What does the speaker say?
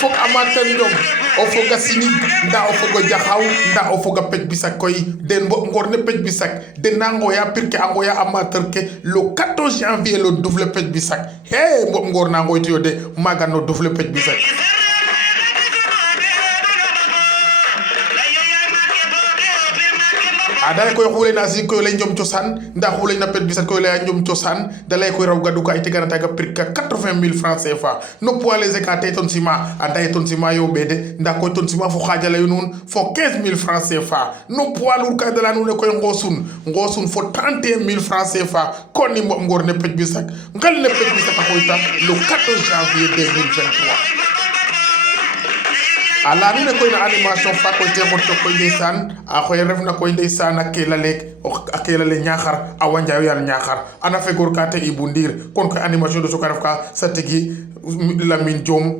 fog amateur ñom o foga sinig nda o fogo jaxaw nda o foga pej bisak koy den bo ngor ne pej bisak den nango ya pirke ango ya amateur ke le 14 janvier le double pej bisak he mbo ngor nango tiyo de maga no double pej bisak ada koy xulé na ci koy lay ñom ciosan nda xulé na pej bisak koy lay ñom ciosan dalay koy raw gadu ka ite ganata ga pirka 80,000 francs CFA no poids les écartés ton ciment ada ton ciment yo bede nda koy ton ciment fo xajala yu non fo 15,000 francs CFA no poids lourd ka dala non koy ngosun fo 31,000 francs CFA koni mo ngor ne pej bisak ngal ne pej bisak koy ta le 14 janvier 2023 ala nu ne koy na animation fa koy te moto koy ndeysaan a koy ref na koy ndeysaan akela le ñaxar a wanja yal ñaxar ana fe gor ka te Ibou Ndir kon koy animation de so ka ref ka satigi Lamine Diom